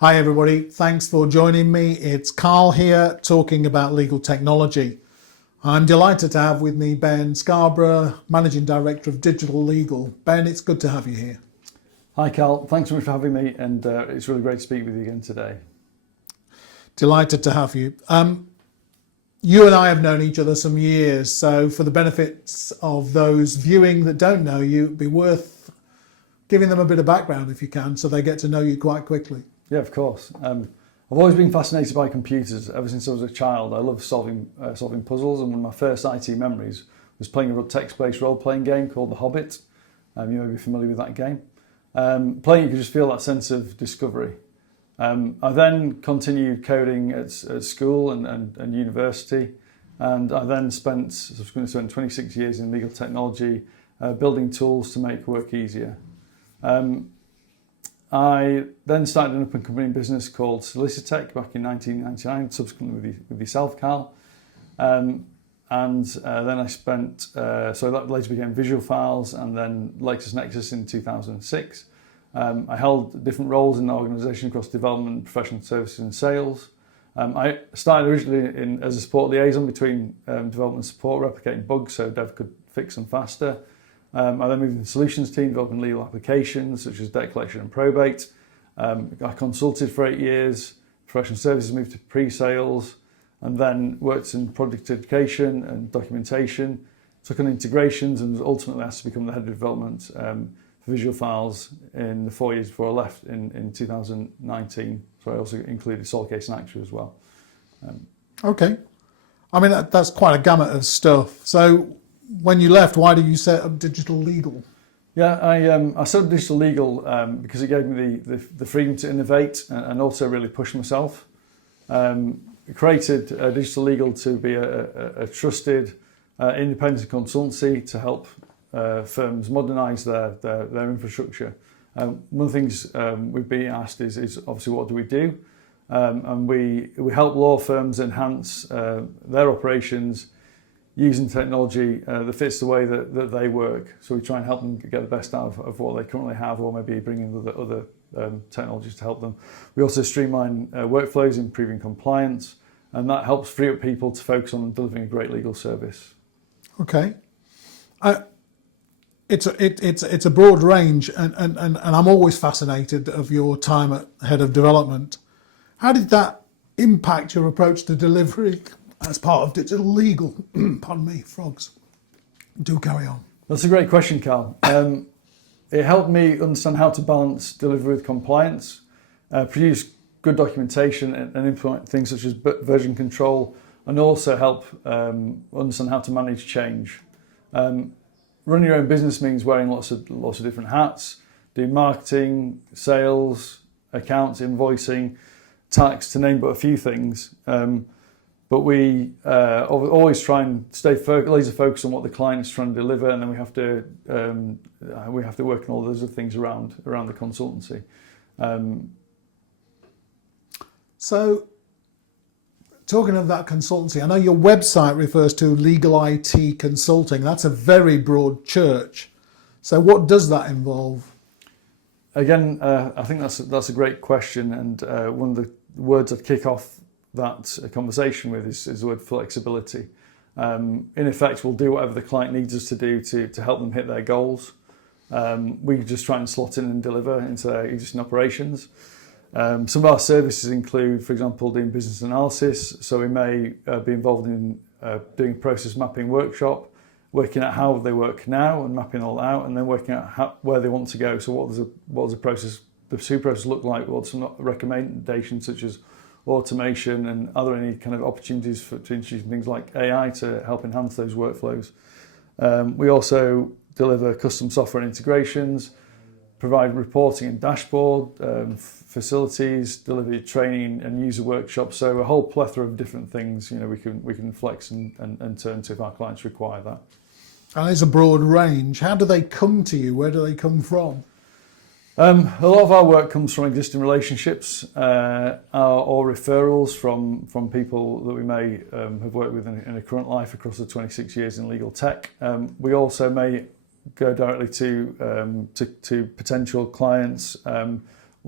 Hi everybody, thanks for joining me. It's Carl here talking about legal technology. I'm delighted to have with me Ben Scarbrough, Managing Director of Digital Legal. Ben, it's good to have you here. Hi Carl, thanks so much for having me, and it's really great to speak with you again today. Delighted to have you. You and I have known each other some years, so for the benefits of those viewing that don't know you, it'd be worth giving them a bit of background if you can, so they get to know you quite quickly. Yeah, of course. I've always been fascinated by computers ever since I was a child. I love solving puzzles, and one of my first IT memories was playing a text-based role-playing game called The Hobbit. You may be familiar with that game. Playing, you could just feel that sense of discovery. I then continued coding at school and university, and I then subsequently spent 26 years in legal technology, building tools to make work easier. I then started an up-and-coming business called Solicitech back in 1999, subsequently with yourself, Carl. Then I spent, so that later became Visual Files and then LexisNexis in 2006. I held different roles in the organisation across development, professional services and sales. I started originally as a support liaison between development and support, replicating bugs so dev could fix them faster. I then moved into the solutions team, developing legal applications such as debt collection and probate. I consulted for 8 years, professional services moved to pre-sales, and then worked in product education and documentation, took on integrations, and was ultimately asked to become the head of development for Visual Files in the 4 years before I left in 2019. So I also included Solid Case and Actua as well. Okay. I mean, that's quite a gamut of stuff. So when you left, why did you set up Digital Legal? Yeah, I set up Digital Legal because it gave me the freedom to innovate and also really push myself. Created Digital Legal to be a trusted independent consultancy to help firms modernise their infrastructure. One of the things we've been asked is obviously what do we do? And we help law firms enhance their operations using technology that fits the way that they work. So we try and help them get the best out of what they currently have, or maybe bring in other technologies to help them. We also streamline workflows, improving compliance, and that helps free up people to focus on delivering a great legal service. Okay. It's a broad range, and I'm always fascinated of your time at Head of Development. How did that impact your approach to delivery as part of Digital Legal? Pardon me, frogs. Do carry on. That's a great question, Carl. It helped me understand how to balance delivery with compliance, produce good documentation and implement things such as version control, and also help understand how to manage change. Running your own business means wearing lots of different hats, doing marketing, sales, accounts, invoicing, tax, to name but a few things. But we always try and stay laser focused on what the client is trying to deliver, and then we have to work on all those other things around the consultancy. So, talking of that consultancy, I know your website refers to Legal IT Consulting. That's a very broad church. So, what does that involve? Again, I think that's a great question, and one of the words I'd kick off that conversation with is the word flexibility. In effect, we'll do whatever the client needs us to do to help them hit their goals. We just try and slot in and deliver into their existing operations. Some of our services include, for example, doing business analysis. So we may be involved in doing a process mapping workshop, working out how they work now and mapping all out, and then working out where they want to go. So what does the pursuit process look like? What some recommendations such as automation, and are there any kind of opportunities to introduce things like AI to help enhance those workflows? We also deliver custom software integrations, provide reporting and dashboard, facilities, deliver training and user workshops. So a whole plethora of different things, we can flex and turn to if our clients require that. And it's a broad range. How do they come to you? Where do they come from? A lot of our work comes from existing relationships or referrals from people that we may have worked with in a current life across the 26 years in legal tech. We also may go directly to potential clients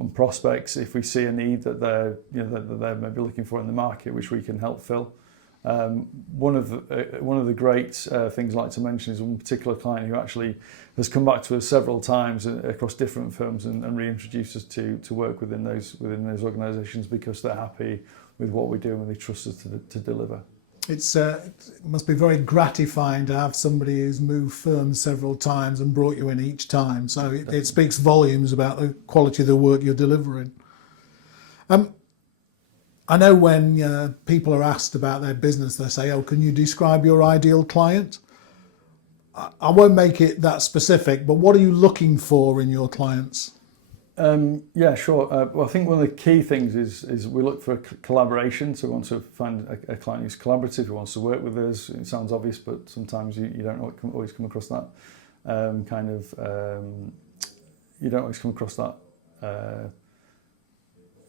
on prospects if we see a need that they're maybe looking for in the market, which we can help fill. One of the great things I'd like to mention is one particular client who actually has come back to us several times across different firms and reintroduced us to work within those organisations because they're happy with what we do and they trust us to deliver. It must be very gratifying to have somebody who's moved firms several times and brought you in each time. So it speaks volumes about the quality of the work you're delivering. I know when people are asked about their business, they say, "Oh, can you describe your ideal client?" I won't make it that specific, but what are you looking for in your clients? Yeah, sure. Well, I think one of the key things is we look for collaboration. So we want to find a client who's collaborative, who wants to work with us. It sounds obvious, but sometimes you don't always come across that you don't always come across that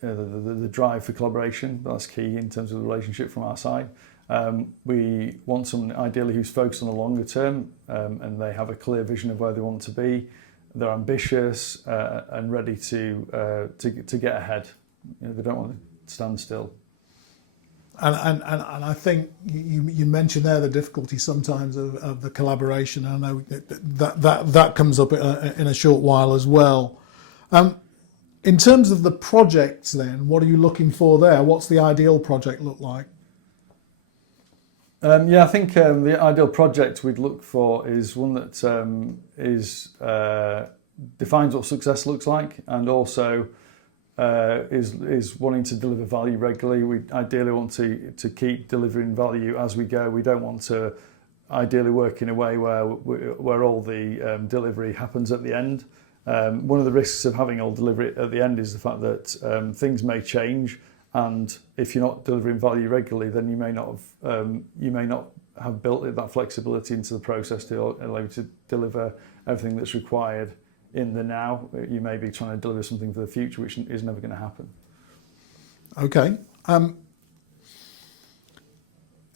the drive for collaboration. That's key in terms of the relationship from our side. We want someone ideally who's focused on the longer term and they have a clear vision of where they want to be. They're ambitious and ready to get ahead. They don't want to stand still. And I think you mentioned there the difficulty sometimes of the collaboration. I know that comes up in a short while as well. In terms of the projects then, what are you looking for there? What's the ideal project look like? I think the ideal project we'd look for is one that defines what success looks like and also is wanting to deliver value regularly. We ideally want to keep delivering value as we go. We don't want to ideally work in a way where all the delivery happens at the end. One of the risks of having all delivery at the end is the fact that things may change, and if you're not delivering value regularly, then you may not have built that flexibility into the process to allow you to deliver everything that's required in the now. You may be trying to deliver something for the future, which is never going to happen. Okay.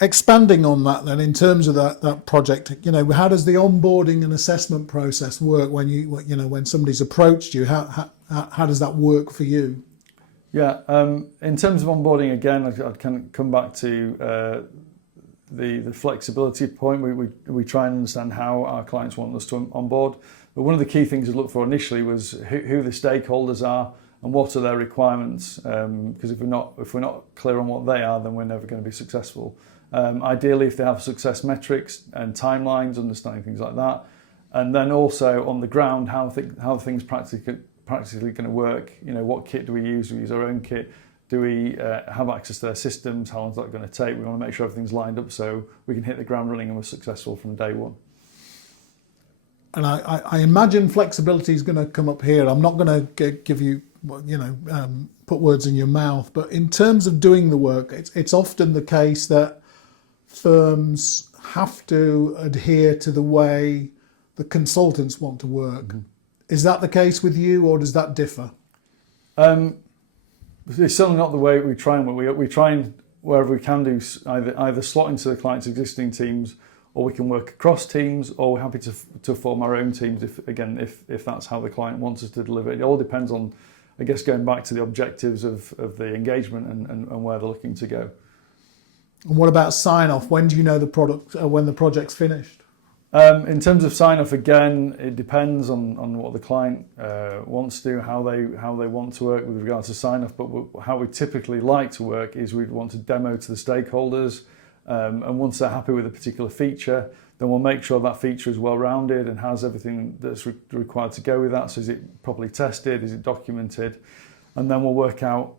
Expanding on that then, in terms of that project, how does the onboarding and assessment process work when somebody's approached you? How does that work for you? Yeah, in terms of onboarding, again, I'd kind of come back to the flexibility point. We try and understand how our clients want us to onboard. But one of the key things to look for initially was who the stakeholders are and what are their requirements. Because if we're not clear on what they are, then we're never going to be successsgoing ideally, if they have success metrics and timelines, understanding things like that, and then also on the ground how things practically going to work. What kit do we use? Do we use our own kit? Do we have access to their systems? How long is that going to take? We want to make sure everything's lined up so we can hit the ground running and we're successful from day one. And I imagine flexibility is going to come up here. I'm not going to give you, put words in your mouth, but in terms of doing the work, it's often the case that firms have to adhere to the way the consultants want to work. Mm-hmm. Is that the case with you, or does that differ? It's certainly not the way we try and work. We try and, wherever we can do, either slot into the client's existing teams, or we can work across teams, or we're happy to form our own teams if that's how the client wants us to deliver. It all depends on, I guess, going back to the objectives of the engagement and where they're looking to go. And what about sign-off? When do you know when the project's finished? In terms of sign-off, again, it depends on what the client wants to do, how they want to work with regards to sign-off. But how we typically like to work is we want to demo to the stakeholders, and once they're happy with a particular feature, then we'll make sure that feature is well-rounded and has everything that's required to go with that. So is it properly tested? Is it documented? And then we'll work out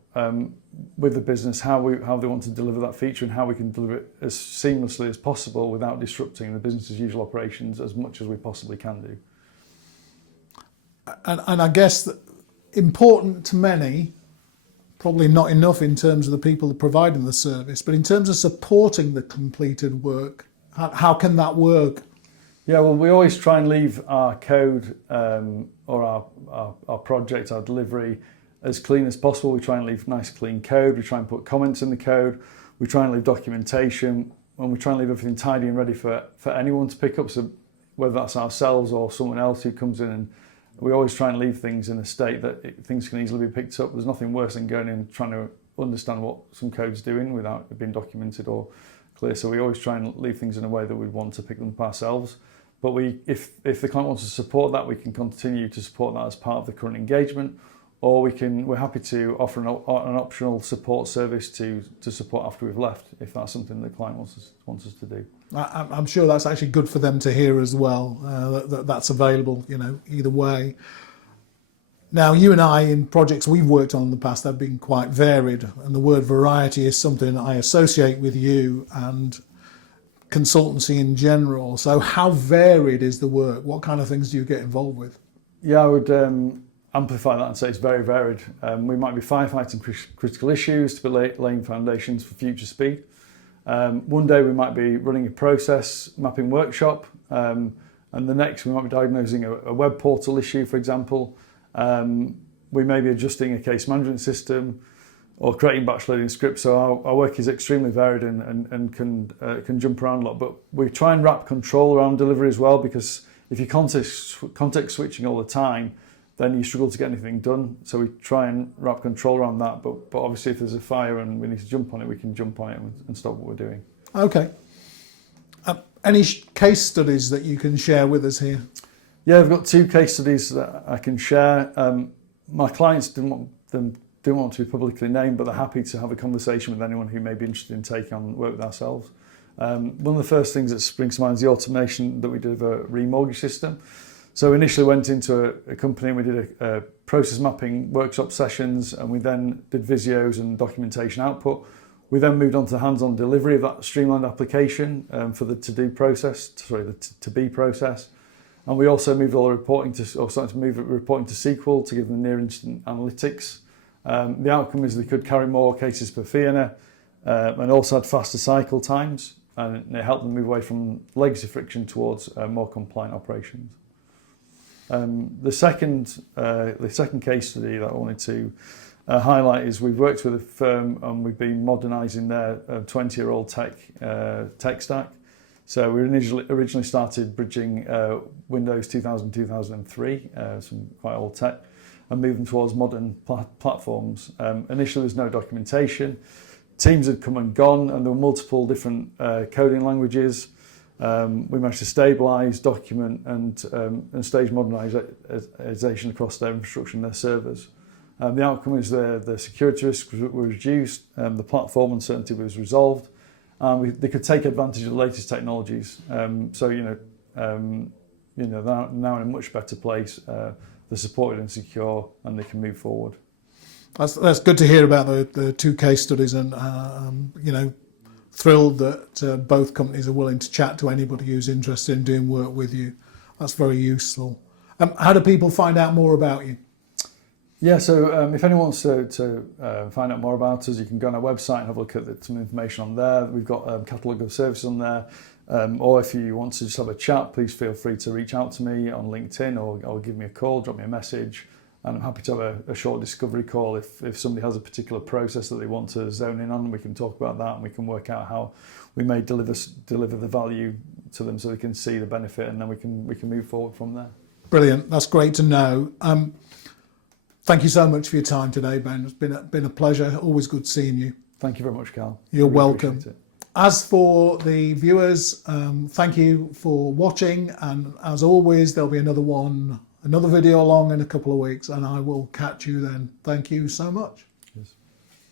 with the business how they want to deliver that feature and how we can deliver it as seamlessly as possible without disrupting the business as usual operations as much as we possibly can do. And I guess that important to many, probably not enough in terms of the people providing the service, but in terms of supporting the completed work, how can that work? Yeah, well, we always try and leave our code or our project, our delivery, as clean as possible. We try and leave nice clean code. We try and put comments in the code. We try and leave documentation, and we try and leave everything tidy and ready for anyone to pick up. So whether that's ourselves or someone else who comes in we always try and leave things in a state that things can easily be picked up. There's nothing worse than going in and trying to understand what some code's doing without it being documented or clear. So we always try and leave things in a way that we'd want to pick them up ourselves. But if the client wants to support that, we can continue to support that as part of the current engagement, or we're happy to offer an optional support service to support after we've left, if that's something the client wants us to do. I'm sure that's actually good for them to hear as well, that's available, either way. Now, you and I, in projects we've worked on in the past, have been quite varied, and the word variety is something I associate with you and consultancy in general. So how varied is the work? What kind of things do you get involved with? Yeah, I would amplify that and say it's very varied. We might be firefighting critical issues to be laying foundations for future speed. One day we might be running a process mapping workshop, and the next we might be diagnosing a web portal issue, for example. We may be adjusting a case management system or creating batch loading scripts. So our work is extremely varied and can jump around a lot. But we try and wrap control around delivery as well, because if you're context switching all the time, then you struggle to get anything done. So we try and wrap control around that. But obviously, if there's a fire and we need to jump on it, we can jump on it and stop what we're doing. Okay. Any case studies that you can share with us here? Yeah, I've got 2 case studies that I can share. My clients didn't want to be publicly named, but they're happy to have a conversation with anyone who may be interested in taking on work with ourselves. One of the first things that springs to mind is the automation that we did of a remortgage system. So we initially went into a company and we did a process mapping workshop sessions, and we then did visios and documentation output. We then moved on to hands-on delivery of that streamlined application for the to-be process. And we also moved all the reporting started to move reporting to SQL to give them near instant analytics. The outcome is they could carry more cases per fee earner, and also had faster cycle times, and it helped them move away from legacy friction towards more compliant operations. The second case study that I wanted to highlight is we've worked with a firm and we've been modernising their 20-year-old tech stack. So we originally started bridging Windows 2000, 2003, some quite old tech, and moving towards modern platforms. Initially, there's no documentation. Teams had come and gone, and there were multiple different coding languages. We managed to stabilise, document, and stage modernisation across their infrastructure and their servers. The outcome is the security risks were reduced, the platform uncertainty was resolved, and they could take advantage of the latest technologies. They're now in a much better place. They're supported and secure, and they can move forward. That's good to hear about the 2 case studies, and thrilled that both companies are willing to chat to anybody who's interested in doing work with you. That's very useful. How do people find out more about you? Yeah, so if anyone wants to find out more about us, you can go on our website and have a look at some information on there. We've got a catalogue of services on there. Or if you want to just have a chat, please feel free to reach out to me on LinkedIn or give me a call, drop me a message. And I'm happy to have a short discovery call if somebody has a particular process that they want to zone in on. We can talk about that and we can work out how we may deliver the value to them so they can see the benefit, and then we can move forward from there. Brilliant. That's great to know. Thank you so much for your time today, Ben. It's been a pleasure. Always good seeing you. Thank you very much, Carl. You're welcome. As for the viewers, thank you for watching, and as always, there'll be another video along in a couple of weeks, and I will catch you then. Thank you so much.